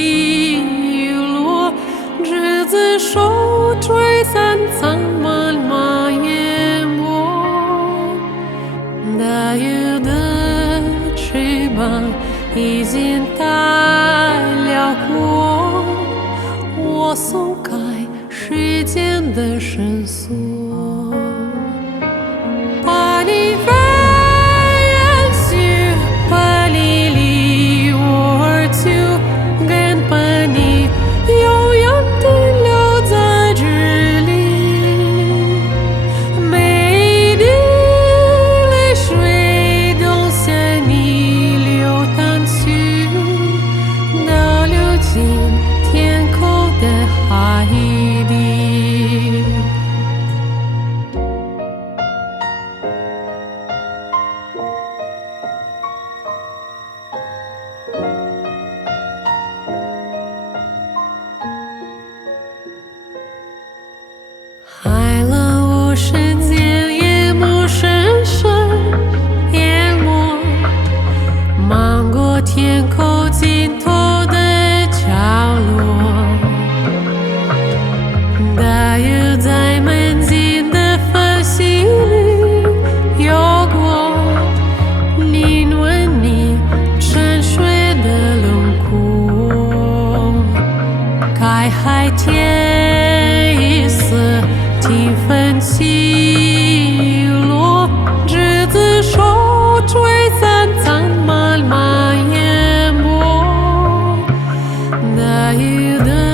起落，执子手，吹散苍茫马烟波。大雨的翅膀已经太辽阔，我松开时间的绳索，把你飞远去，把你离我而去，更把你永远停留在这里。每一滴泪水都向你流淌去，都流进天空的海底。海浪无声间夜幕深深淹没，漫过天空尽头的角落。大雨在门禁的缝隙里游过，凝温你沉睡的轮廓。开海天一色，听风起落，执子手，吹散苍茫马烟波。大雨的